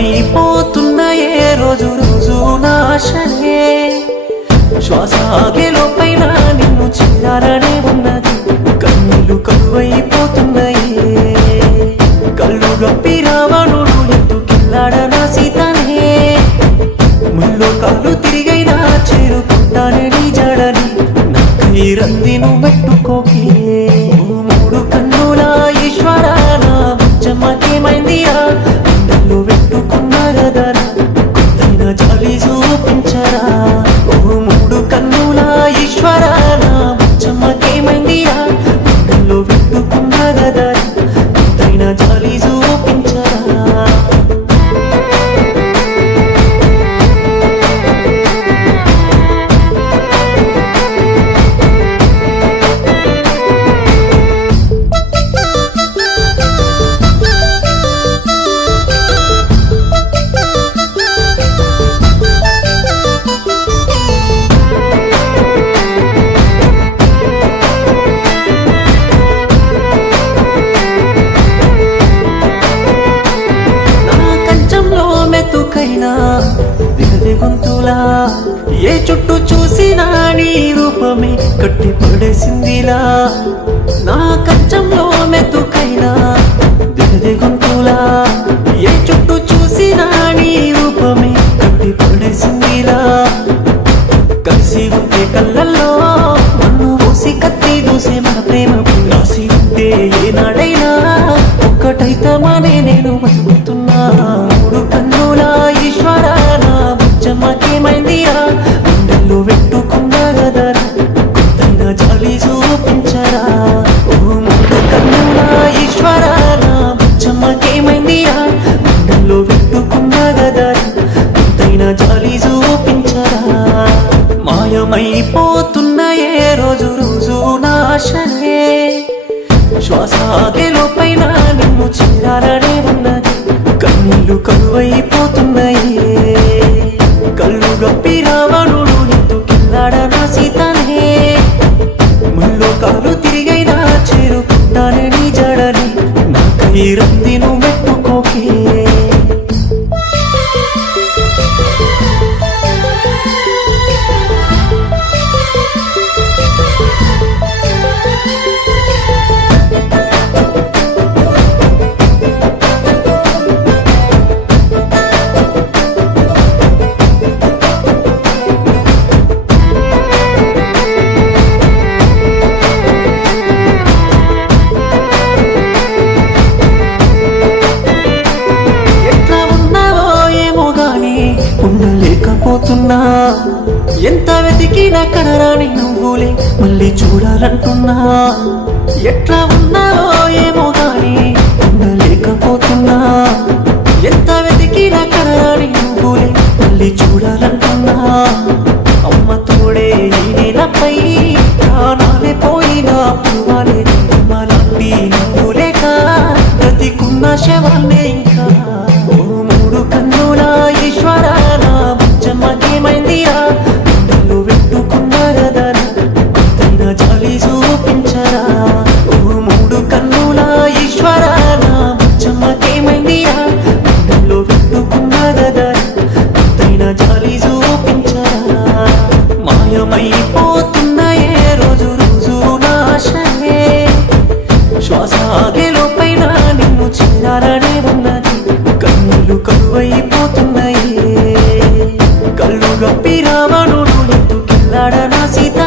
మాయమైపోతున్నాయే రోజు రోజు నాశనే శ్వాస ఆగేలోపైన నిన్ను చేరాలనే ఉన్నది కన్నులు కరువైపోతున్నాయే కళ్ళు గప్పి రావణుడు ఎందుకెళ్ళాడనా సీతనే ముల్లో కాలు తిరిగైనా చేరుకుంటానే నీ జాడని నాకై రందిను పెట్టుకోకే మూడు కన్నుల ఈశ్వర నా బుచ్చమ్మకేమైందిరా గుండెల్లో పెట్టుకున్నా గదరా కొత్తైన జాలి చూపించరా ఓ మూడు కన్నుల ఈశ్వర నా బుచ్చమ్మకేమైందిరా గుండెల్లో పెట్టుకున్నా గదరా కొత్తైన జాలి చూపించరా గొంతులా ఏ చుట్టూ చూసినా నీ రూపమే కట్టి పడేసిందిలా నా కంచంలో మెతుకైనా దిగదే గొంతులా ఏ చుట్టూ చూసినా నీ రూపమే కట్టి పడేసిందిలా కలిసి ఉంటే కళ్ళల్లో మన్ను ఊసి కత్తి దూసే మన ప్రేమ రాసి ఉంటే ఏనాడైనా ఒక్కటైతమనే నేను బతుకుతున్నా మూడు కన్నుల ఈశ్వర బుచ్చమ్మకేమైందిరా గుండెల్లో పెట్టుకున్నా గదరా కొత్తైన జాలి చూపించరా ఓ మూడు కన్నుల ఈశ్వర నా బుచ్చమ్మకేమైందిరా గుండెల్లో పెట్టుకున్నా గదరా కొత్తైన జాలి చూపించరా మాయమైపోతున్నాయే రోజు రోజు నాశనే శ్వాస ఆగేలోపైన నిన్ను చేరాలనే ఉన్నది కన్నులు కరువైపోతున్నాయే కళ్ళు గప్పి రావణుడు ఎందుకెళ్ళాడనా సీతనే ముల్లో కాలు తిరిగైనా చేరుకుంటానే నీ జాడని నాకై రందిను పెట్టుకోకే ఉండలేకపోతున్నా ఎంత వెతికినా కనరాని నువ్వులే మళ్ళీ చూడాలంటున్నా ఎట్లా ఉన్నావో ఏమో గాని ఉండలేకపోతున్నా ఎంత వెతికినా కనరాని నువ్వులే మళ్ళీ చూడాలంటున్నా అమ్మ తోడే ఈ నేలపై ప్రాణాలే పోయినా పువ్వాలే మళ్ళీ నువ్వు లేక బ్రతికున్న శవాన్నే ఇంకా ఓ మూడు కన్నుల ఈశ్వర నా బుచ్చమ్మకేమైందిరా గుండెల్లో పెట్టుకున్నా గదరా కొత్తైన జాలి చూపించరా ఓ మూడు కన్నుల ఈశ్వర నా బుచ్చమ్మకేమైందిరా గుండెల్లో పెట్టుకున్నా గదరా కొత్తైన జాలి చూపించరా మాయమైపోతున్నాయే రోజు రోజు నాశనే శ్వాస ఆగేలోపైన నిన్ను చేరాలనే ఉన్నది కన్నులు కరువైపోతున్నాయే కళ్ళు గప్పి రావణుడు ఎందుకెళ్ళాడనా సీత